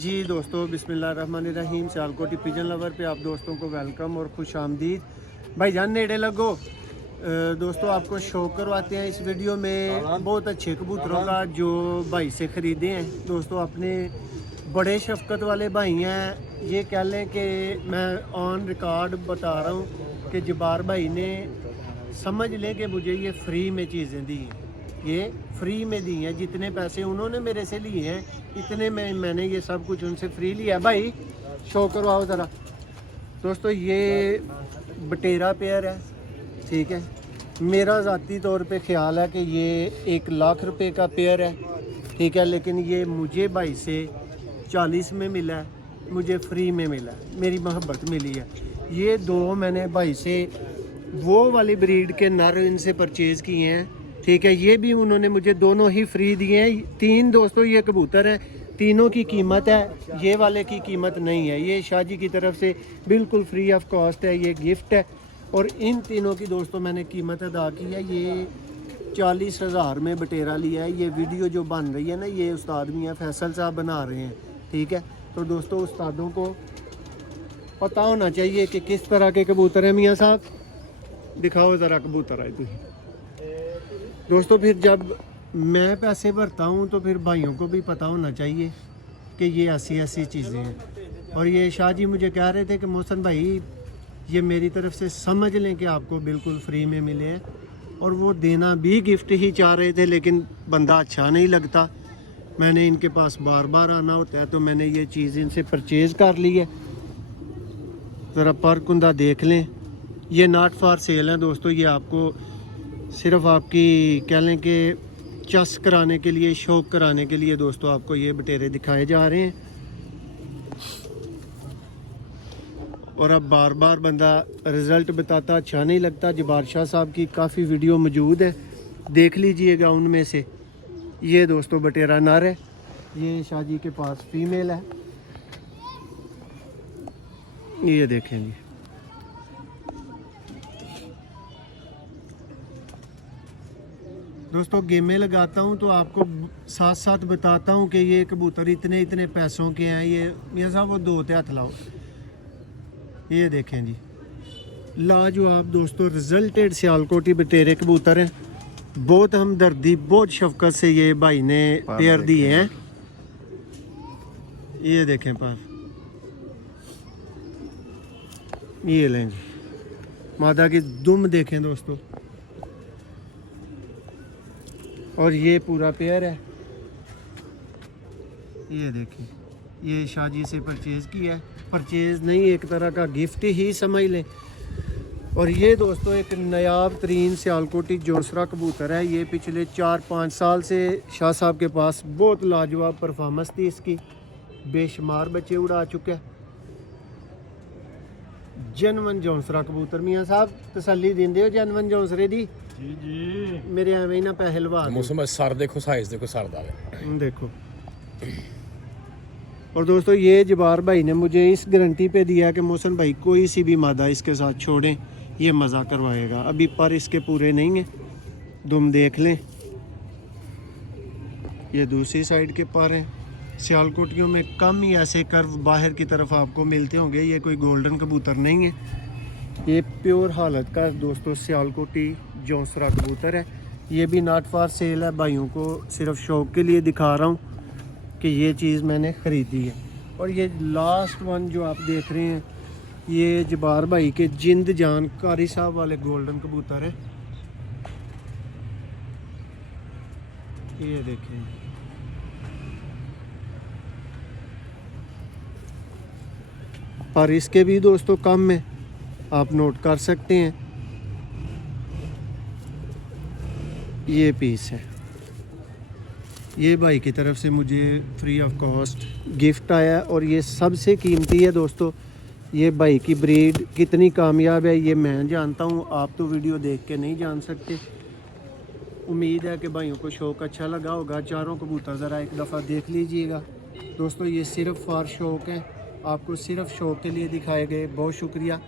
जी दोस्तों, बिस्मिल्लाहिर्रहमानिर्रहीम। Sialkoti pigeon lover पे आप दोस्तों को वेलकम और खुश आमदीद। भाईजान नेड़े लगो। दोस्तों आपको शो करवाते हैं इस वीडियो में बहुत अच्छे कबूतरों का जो भाई से ख़रीदे हैं। दोस्तों अपने बड़े शफकत वाले भाई हैं, ये कह लें कि मैं ऑन रिकॉर्ड बता रहा हूँ कि जब्बार भाई ने समझ लें कि मुझे ये फ्री में चीज़ें दी हैं, ये फ्री में दी हैं। जितने पैसे उन्होंने मेरे से लिए हैं इतने में मैंने ये सब कुछ उनसे फ्री लिया। भाई शो करवाओ ज़रा। दोस्तों ये बटेरा पेयर है, ठीक है। मेरा ज़ाती तौर पे ख्याल है कि ये 1 लाख रुपए का पेयर है, ठीक है। लेकिन ये मुझे भाई से 40 में मिला है, मुझे फ्री में मिला है, मेरी मोहब्बत मिली है। ये दो मैंने भाई से वो वाली ब्रीड के नर इनसे परचेज़ किए हैं, ठीक है। ये भी उन्होंने मुझे दोनों ही फ्री दिए हैं। 3 दोस्तों ये कबूतर हैं, तीनों की कीमत है, ये वाले की कीमत नहीं है। ये शाहजी की तरफ से बिल्कुल फ्री ऑफ कॉस्ट है, ये गिफ्ट है। और इन तीनों की दोस्तों मैंने कीमत अदा की है। ये 40,000 में बटेरा लिया है। ये वीडियो जो बन रही है ना, ये उस्ताद मियाँ फैसल साहब बना रहे हैं, ठीक है। तो दोस्तों उस्तादों को पता होना चाहिए कि किस तरह के कबूतर हैं। मियाँ साहब दिखाओ ज़रा कबूतर आए तुम। दोस्तों फिर जब मैं पैसे भरता हूँ तो फिर भाइयों को भी पता होना चाहिए कि ये ऐसी ऐसी चीज़ें हैं। और ये शाह जी मुझे कह रहे थे कि मोहसन भाई ये मेरी तरफ से समझ लें कि आपको बिल्कुल फ्री में मिले हैं। और वो देना भी गिफ्ट ही चाह रहे थे, लेकिन बंदा अच्छा नहीं लगता। मैंने इनके पास बार बार आना होता है, तो मैंने ये चीज़ इनसे परचेज़ कर ली है। ज़रा पर कुंदा देख लें। ये नॉट फॉर सेल है दोस्तों, ये आपको सिर्फ आपकी कह लें कि चस कराने के लिए, शौक कराने के लिए दोस्तों आपको ये बटेरे दिखाए जा रहे हैं। और अब बार बार बंदा रिज़ल्ट बताता अच्छा नहीं लगता। जब्बार शाह साहब की काफ़ी वीडियो मौजूद है, देख लीजिएगा। उनमें से ये दोस्तों बटेरा नर है, ये शाह जी के पास फीमेल है। ये देखें जी। दोस्तों गेमें लगाता हूँ तो आपको साथ साथ बताता हूँ कि ये कबूतर इतने इतने पैसों के हैं। ये मियाँ साहब वो दो ते हाथ लाओ। ये देखें जी, लाजवाब दोस्तों रिजल्टेड सियालकोटी बटेरे कबूतर हैं। बहुत हमदर्दी, बहुत शफकत से ये भाई ने पेयर दिए हैं। ये देखें पर, ये लें जी। मादा की दुम देखें दोस्तों। और ये पूरा पेयर है, ये देखिए। ये शाहजी से परचेज़ किया है, परचेज़ नहीं एक तरह का गिफ्ट ही समझ लें। और ये दोस्तों एक नायाब तरीन सियालकोटी जोसरा कबूतर है। ये पिछले 4-5 साल से शाह साहब के पास बहुत लाजवाब परफॉर्मेंस थी इसकी, बेशुमार बच्चे उड़ा चुका है। जनवन जोसरा कबूतर। मियाँ साहब तसल्ली देंदे हो जनवन जोसरे दी? जी जी। मेरे एवं ही ना पैसे लवा दो। मौसम सर देखो, साइज देखो सर दा देखो। और दोस्तों ये जब्बार भाई ने मुझे इस गारंटी पे दिया कि मोहसन भाई कोई सी भी मादा इसके साथ छोड़ें, ये मज़ा करवाएगा। अभी पर इसके पूरे नहीं हैं, दुम देख लें। ये दूसरी साइड के पर हैं। सियालकोटियों में कम ही ऐसे कर्व बाहर की तरफ आपको मिलते होंगे। ये कोई गोल्डन कबूतर नहीं है, ये प्योर हालत का दोस्तों सियालकोटी जोसरा कबूतर है। ये भी नॉट फॉर सेल है, भाइयों को सिर्फ शौक के लिए दिखा रहा हूँ कि ये चीज़ मैंने ख़रीदी है। और ये लास्ट वन जो आप देख रहे हैं, ये जब्बार भाई के जिंद जान कारी साहब वाले गोल्डन कबूतर है। ये देखें, और इसके भी दोस्तों कम में आप नोट कर सकते हैं। ये पीस है, ये भाई की तरफ से मुझे फ्री ऑफ कॉस्ट गिफ्ट आया। और ये सबसे कीमती है दोस्तों। ये भाई की ब्रीड कितनी कामयाब है ये मैं जानता हूँ, आप तो वीडियो देख के नहीं जान सकते। उम्मीद है कि भाइयों को शौक़ अच्छा लगा होगा। चारों कबूतर ज़रा एक दफ़ा देख लीजिएगा दोस्तों। ये सिर्फ़ फॉर शौक़ है, आपको सिर्फ शौक़ के लिए दिखाए गए। बहुत शुक्रिया।